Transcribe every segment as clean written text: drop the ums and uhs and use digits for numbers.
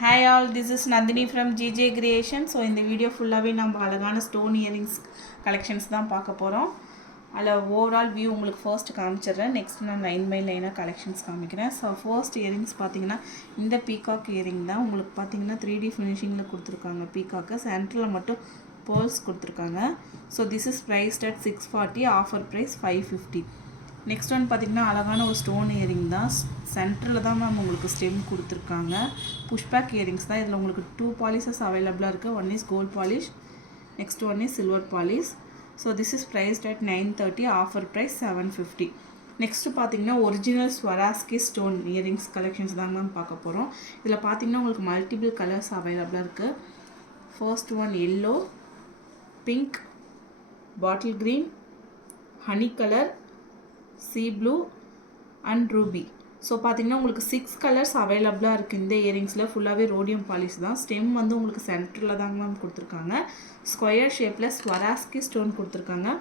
Hi all, this is Nandini from GJ Creation. So இந்த video ஃபுல்லாகவே நம்ம அழகான ஸ்டோன் இயரிங்ஸ் கலெக்ஷன்ஸ் தான் பார்க்க போகிறோம். அதில் ஓவரால் வியூ உங்களுக்கு ஃபர்ஸ்ட் காமிச்சிடுறேன். நெக்ஸ்ட் நான் லைன் பை லைனாக கலெக்ஷன்ஸ் காமிக்கிறேன். ஸோ ஃபர்ஸ்ட் இயரிங்ஸ் பார்த்தீங்கன்னா இந்த பீகாக் இயரிங் தான். உங்களுக்கு பார்த்தீங்கன்னா 3D ஃபினிஷிங்கில் கொடுத்துருக்காங்க. பீகாக்கு சென்டரில் மட்டும் பேர்ல்ஸ் கொடுத்துருக்காங்க. So this is priced at 640, offer price 550. Next one பார்த்திங்கன்னா அழகான ஒரு ஸ்டோன் இயரிங் தான். சென்டரில் தான் மேம் உங்களுக்கு ஸ்டெம் கொடுத்துருக்காங்க. புஷ்பேக் இயரிங்ஸ் தான். இதில் உங்களுக்கு 2 பாலிஷஸ் அவைலபிளாக இருக்குது. One is gold polish, next one is silver polish. So this is priced at 930, offer price 750. Next பார்த்தீங்கன்னா original Swarovski stone earrings collections தான் மேம் பார்க்க போகிறோம். இதில் பார்த்தீங்கன்னா உங்களுக்கு மல்டிபிள் கலர்ஸ் அவைலபிளாக இருக்குது. First one yellow, pink, bottle green, honey colour, sea blue and ruby. So பார்த்தீங்கன்னா உங்களுக்கு 6 கலர்ஸ் அவைலபிளாக இருக்குது. இந்த இயரிங்ஸில் ஃபுல்லாகவே ரோடியம் பாலிஷ் தான். ஸ்டெம் வந்து உங்களுக்கு சென்டரில் தாங்க மேம் கொடுத்துருக்காங்க. ஸ்கொயர் ஷேப்பில் ஸ்வராஸ்கி ஸ்டோன் கொடுத்துருக்காங்க.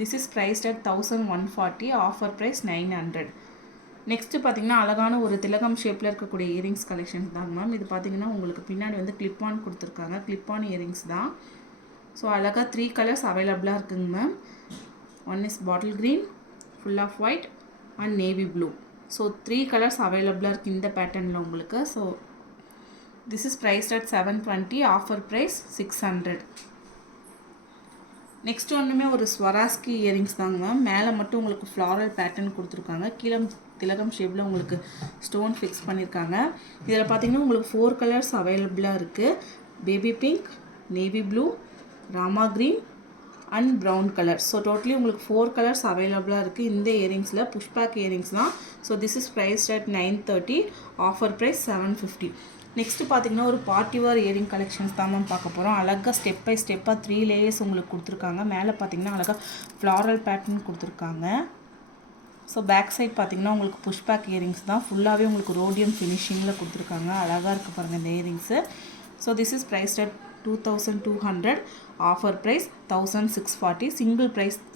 This is priced at 1140, offer price 900. Next பார்த்தீங்கன்னா அழகான ஒரு திலகம் ஷேப்பில் இருக்கக்கூடிய இயரிங்ஸ் கலெக்ஷன்ஸ் தாங்க மேம். இது பார்த்தீங்கன்னா உங்களுக்கு பின்னாடி வந்து கிளிப் ஆன் கொடுத்துருக்காங்க. கிளிப் ஆன் இயரிங்ஸ் தான். ஸோ அழகாக 3 கலர்ஸ் அவைலபிளாக இருக்குங்க ma'am. One is bottle green, full of white and navy blue. So 3 colors available இருக்குது இந்த பேட்டர்னில் உங்களுக்கு. So this is priced at 720, offer price 600. Next ஒன்றுமே ஒரு ஸ்வராஸ்கி இயரிங்ஸ் தாங்க மேம். மேலே மட்டும் உங்களுக்கு ஃப்ளாரல் பேட்டர்ன் கொடுத்துருக்காங்க. கீழே திலகம் ஷேப்பில் உங்களுக்கு ஸ்டோன் ஃபிக்ஸ் பண்ணியிருக்காங்க. இதில் பார்த்தீங்கன்னா உங்களுக்கு 4 கலர்ஸ் அவைலபிளாக இருக்குது. Baby pink, navy blue, Rama green and brown colour. So totally உங்களுக்கு 4 கலர்ஸ் அவைலபிளாக இருக்குது இந்த இயரிங்ஸில். புஷ்பேக் இயரிங்ஸ் தான். So this is priced at 930, offer price 750. Next பார்த்தீங்கன்னா ஒரு பார்ட்டி வேர் இயரிங் கலெக்ஷன்ஸ் தான் மேம் பார்க்க போகிறோம். அழகாக ஸ்டெப் பை ஸ்டெப்பாக 3 லேயர்ஸ் உங்களுக்கு கொடுத்துருக்காங்க. மேலே பார்த்தீங்கன்னா அழகாக ஃப்ளாரல் பேட்டர்ன் கொடுத்துருக்காங்க. ஸோ பேக் சைட் பார்த்தீங்கன்னா உங்களுக்கு புஷ்பேக் இயரிங்ஸ் தான். ஃபுல்லாகவே உங்களுக்கு ரோடியம் ஃபினிஷிங்கில் கொடுத்துருக்காங்க. அழகாக இருக்குது பாருங்கள் இந்த earrings. So this is priced at 2200, offer price 1640.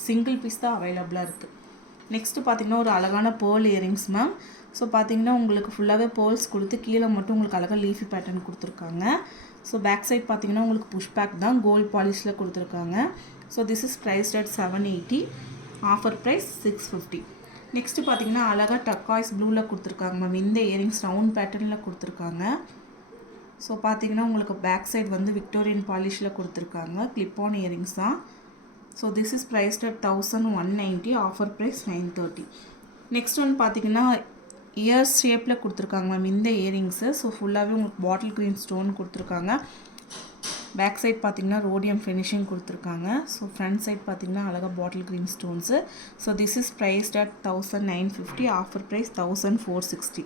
Single piece தான் அவைலபிளாக இருக்குது. நெக்ஸ்ட்டு பார்த்தீங்கன்னா ஒரு அழகான பேர்ல் இயரிங்ஸ் மேம். ஸோ பார்த்தீங்கன்னா உங்களுக்கு ஃபுல்லாகவே பேர்ல்ஸ் கொடுத்து கீழே மட்டும் உங்களுக்கு அழகாக லீஃபி பேட்டர்ன் கொடுத்துருக்காங்க. ஸோ பேக் சைட் பார்த்தீங்கன்னா உங்களுக்கு புஷ்பேக் தான். கோல்ட் பாலிஷில் கொடுத்துருக்காங்க. So this is priced at 780, offer price 650. Next பார்த்தீங்கன்னா அழகாக டர்காய்ஸ் ப்ளூவில் கொடுத்துருக்காங்க மேம். இந்த இயரிங்ஸ் ரவுண்ட் பேட்டர்னில் கொடுத்துருக்காங்க. ஸோ பார்த்தீங்கன்னா உங்களுக்கு பேக் சைட் வந்து விக்டோரியன் பாலிஷில் கொடுத்துருக்காங்க. கிளிப் ஆன் இயரிங்ஸ் தான். So this is priced at 1190, offer price 930. Next one பார்த்தீங்கன்னா இயர்ஸ் ஷேப்பில் கொடுத்துருக்காங்க மேம் இந்த இயரிங்ஸு. ஸோ ஃபுல்லாகவே உங்களுக்கு பாட்டில் க்ரீன் ஸ்டோன் கொடுத்துருக்காங்க. பேக் சைட் பார்த்தீங்கன்னா ரோடியம் ஃபினிஷிங் கொடுத்துருக்காங்க. ஸோ ஃப்ரண்ட் சைட் பார்த்தீங்கன்னா அழகாக bottle green stones. So this is priced at 1950, offer price 1460.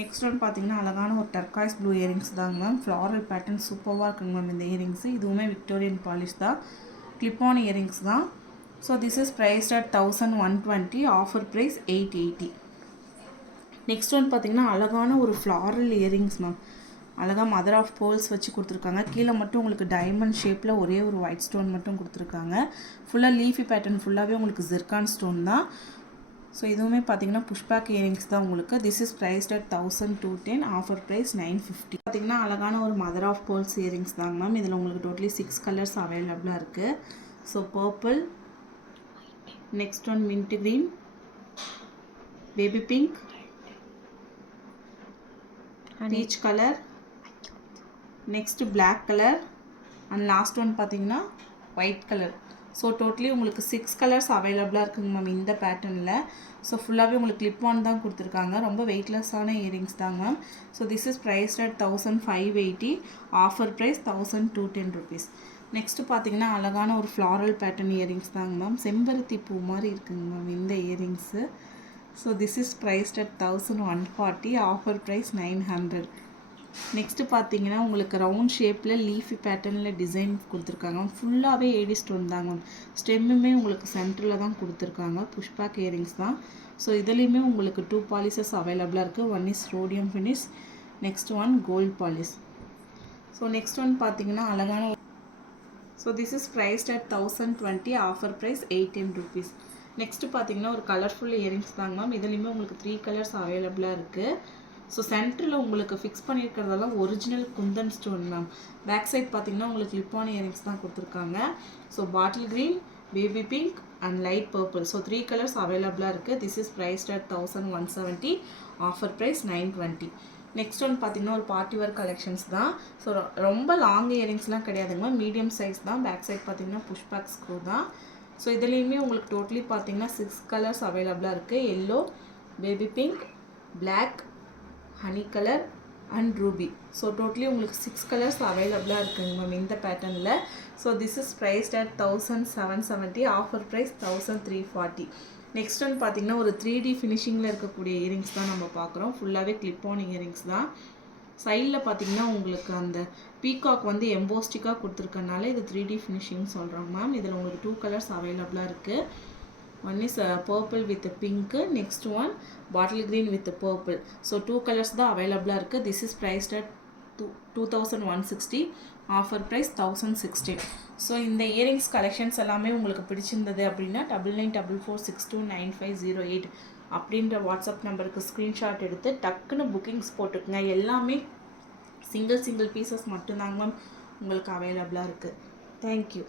Next one பார்த்தீங்கன்னா அழகான ஒரு டர்காய்ஸ் ப்ளூ இயரிங்ஸ் தாங்க மேம். ஃப்ளாரல் பேட்டர்ன் சூப்பராக இருக்குங்க மேம் இந்த இயரிங்ஸு. இதுவுமே விக்டோரியன் பாலிஷ் தான். கிளிப் ஆன் இயரிங்ஸ் தான். So this is priced at 1120, offer price 880. Next one பார்த்தீங்கன்னா அழகான ஒரு ஃப்ளாரல் இயரிங்ஸ் மேம். அழகாக மதர் ஆஃப் பேர்ல்ஸ் வச்சு கொடுத்துருக்காங்க. கீழே மட்டும் உங்களுக்கு டைமண்ட் ஷேப்பில் ஒரே ஒரு ஒயிட் ஸ்டோன் மட்டும் கொடுத்துருக்காங்க. ஃபுல்லாக லீஃபி பேட்டர்ன் ஃபுல்லாகவே உங்களுக்கு ஜிர்கான் ஸ்டோன் தான். ஸோ இதுவுமே பார்த்தீங்கன்னா புஷ்பேக் இயரிங்ஸ் தான் உங்களுக்கு. This is priced at 1210, offer price 950. பார்த்தீங்கன்னா அழகான ஒரு மதர் ஆஃப் பேர்ல்ஸ் இயரிங்ஸ் தாங்க மேம். இதில் உங்களுக்கு டோட்டலி 6 கலர்ஸ் அவைலபிளாக இருக்குது. So purple, next one mint green, baby pink, peach colour, next black colour and last one பார்த்தீங்கன்னா ஒயிட் கலர். ஸோ டோட்டலி உங்களுக்கு 6 கலர்ஸ் அவைலபிளாக இருக்குங்க மேம் இந்த பேட்டர்னில். ஸோ ஃபுல்லாகவே உங்களுக்கு கிளிப் ஆன் தான் கொடுத்துருக்காங்க. ரொம்ப வெயிட்லெஸ்ஸான இயரிங்ஸ் தாங்க ma'am. So this is priced at 1580, offer price 1210 rupees. Next பார்த்தீங்கன்னா அழகான ஒரு ஃப்ளாரல் பேட்டர்ன் இயரிங்ஸ் தாங்க மேம். செம்பருத்தி பூ மாதிரி இருக்குங்க மேம் இந்த earrings. So this is priced at 1140, offer price 900. Next பார்த்தீங்கன்னா உங்களுக்கு ரவுண்ட் ஷேப்பில் லீஃபி பேட்டர்னில் டிசைன் கொடுத்துருக்காங்க. ஃபுல்லாகவே ஏடி ஸ்டோன் தாங்க மேம். ஸ்டெம்முமே உங்களுக்கு சென்டரில் தான் கொடுத்துருக்காங்க. புஷ்பேக் இயரிங்ஸ் தான். ஸோ இதுலேயுமே உங்களுக்கு 2 பாலிஷஸ் அவைலபிளாக இருக்குது. One is rhodium finish, next one gold polish. So next one பார்த்தீங்கன்னா அழகான. So this is priced at 1020, offer price 810 rupees. Next பார்த்தீங்கன்னா ஒரு கலர்ஃபுல் இயரிங்ஸ் தாங்க மேம். இதுலேயுமே உங்களுக்கு 3 கலர்ஸ் அவைலபிளாக இருக்குது. ஸோ சென்டரில் உங்களுக்கு ஃபிக்ஸ் பண்ணியிருக்கிறதெல்லாம் original kundan stone ma'am. Back side பார்த்தீங்கன்னா உங்களுக்கு லிப்பான் இயரிங்ஸ் தான் கொடுத்துருக்காங்க. So bottle green, baby pink and light purple. So 3 colours அவைலபிளாக இருக்குது. This is priced at 1170. Offer price 920. Next one பார்த்தீங்கன்னா ஒரு பார்ட்டி வேர் கலெக்ஷன்ஸ் தான். ஸோ ரொம்ப லாங் இயரிங்ஸ்லாம் கிடையாதுங்க, மீடியம் சைஸ் தான். பேக் சைட் பார்த்தீங்கன்னா புஷ் பேக் ஸ்க்ரூ தான். ஸோ இதுலேயுமே உங்களுக்கு டோட்டலி பார்த்தீங்கன்னா 6 கலர்ஸ் அவைலபிளாக இருக்குது. Yellow, baby pink, black, honey colour and ruby. So totally உங்களுக்கு 6 கலர்ஸ் அவைலபிளாக இருக்குங்க மேம் இந்த பேட்டர்னில். So this is priced at 1770. Offer price 1340. Next one பார்த்தீங்கன்னா ஒரு 3D ஃபினிஷிங்கில் இருக்கக்கூடிய இயரிங்ஸ் தான் நம்ம பார்க்குறோம். ஃபுல்லாகவே கிளிப் ஆன் இயரிங்ஸ் தான். சைடில் பார்த்தீங்கன்னா உங்களுக்கு அந்த பீகாக் வந்து எம்போஸ்டிக்காக கொடுத்துருக்கனால இது 3D ஃபினிஷிங் சொல்கிறோம் மேம். இதில் உங்களுக்கு 2 கலர்ஸ் அவைலபிளாக இருக்குது. One is purple with pink. Next one bottle green with purple. So 2 colors தான் அவைலபிளாக இருக்குது. This is priced at 2160. Offer price 1060. So இந்த இயரிங்ஸ் கலெக்ஷன்ஸ் எல்லாமே உங்களுக்கு பிடிச்சிருந்தது அப்படின்னா 9944629508 அப்படின்ற வாட்ஸ்அப் நம்பருக்கு ஸ்க்ரீன்ஷாட் எடுத்து டக்குன்னு புக்கிங்ஸ் போட்டுக்குங்க. எல்லாமே சிங்கிள் பீசஸ் மட்டும்தாங்க மேம் உங்களுக்கு அவைலபிளாக இருக்குது. தேங்க்யூ.